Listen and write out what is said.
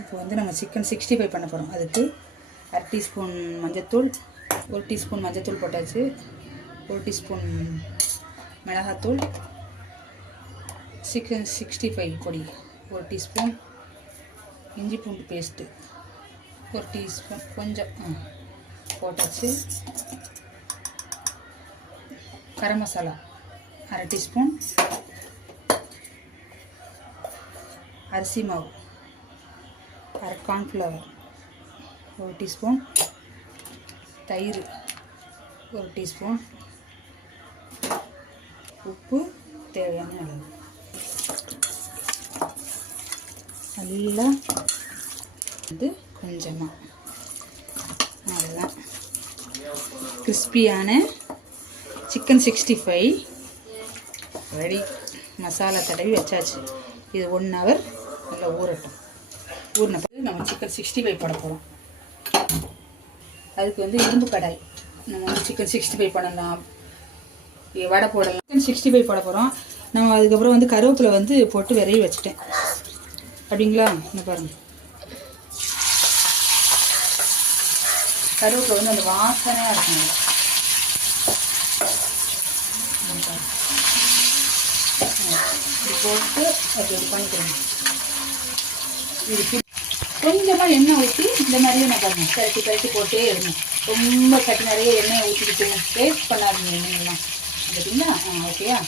இப்போ வந்து நம்ம சிக்கன் 65 பண்ண போகிறோம். அதுக்கு 1/2 டீஸ்பூன் மஞ்சத்தூள், 1 டீஸ்பூன் மஞ்சத்தூள் போட்டாச்சு, 1 டீஸ்பூன் மிளகாத்தூள், சிக்கன் 65 பொடி 1 டீஸ்பூன், இஞ்சி பூண்டு பேஸ்ட்டு 1 டீஸ்பூன் கொஞ்சம் போட்டாச்சு, கரம் மசாலா 1/2 டீஸ்பூன், அரிசி மாவு 1/2 கார்ன்ஃப்ளவர் 1 டீஸ்பூன், தயிர் 1 டீஸ்பூன், உப்பு தேவையான அளவு. நல்லா வந்து கொஞ்சமாக நல்லா கிறிஸ்பியான சிக்கன் 65 ரெடி. மசாலா தடவி வச்சாச்சு. இது 1 ஹவர் நல்லா ஊறட்டும். ஊறின பிறகு நம்ம சிக்கன் 65 போட போகிறோம். அதுக்கு வந்து இரும்பு கடாய். நம்ம வந்து சிக்கன் 65 பண்ணலாம், வடை போடலாம். சிக்கன் 65 போட போகிறோம். நம்ம அதுக்கப்புறம் வந்து கருவேப்பிலை வந்து போட்டு விரைவி வச்சுட்டேன். அப்படிங்களா? என்ன பாருங்கள், கருவேப்பிலை வந்து அந்த வாசனையாக இருக்கும். இது போட்டு அது இது பண்ணிக்கிறோம். இது கொஞ்சமாக எண்ணெய் ஊற்றி இந்த மாதிரியே நான் பாருங்கள் கரட்டி போட்டே இருந்தேன். ரொம்ப கட்டி நிறைய எண்ணெயை ஊற்றிக்கிட்டு வேஸ்ட் பண்ணாதீங்க எண்ணெயெல்லாம். பார்த்தீங்களா? ஓகேயா?